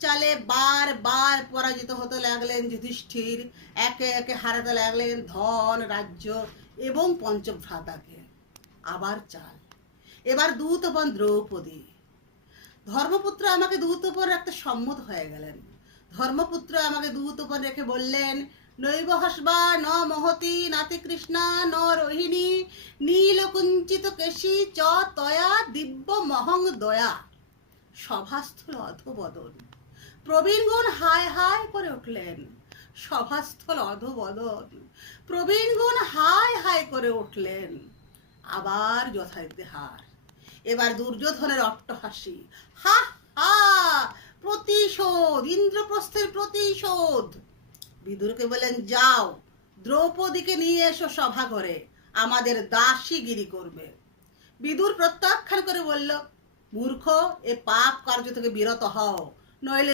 চালে বার বার পরাজিত হতে লাগলেন যুধিষ্ঠির, একে একে হারাতে লাগলেন ধন রাজ্য এবং পঞ্চভ্রাতাকে। আবার চাল, এবার দূতপন দ্রৌপদী। ধর্মপুত্র আমাকে দূতপন রাখতে সম্মত হয়ে গেলেন। ধর্মপুত্র আমাকে দূতপন রেখে বললেন, নৈব হস্বা ন মহতি নাতি কৃষ্ণা ন রোহিণী নীলকুঞ্চিত কেশী চ তয়া দিব্য মহং দয়া। সভাস্থল অধবদন। প্রবীণগণ হায় হায় করে উঠলেন। সভাস্থল অধবদন। প্রবীণগণ হায় হায় করে উঠলেন। আবার যথারীতি হার। এবার দুর্যোধনের অট্টহাসি, হা হা, প্রতিশোধ, ইন্দ্রপ্রস্থের প্রতিশোধ। বিদুরকে বলেন, যাও দ্রৌপদীকে নিয়ে এসো সভা ঘরে, আমাদের দাসীগিরি করবে। বিদুর প্রত্যাখ্যান করে বলল, মূর্খ, এ পাপ কার্য থেকে বিরত হও, নইলে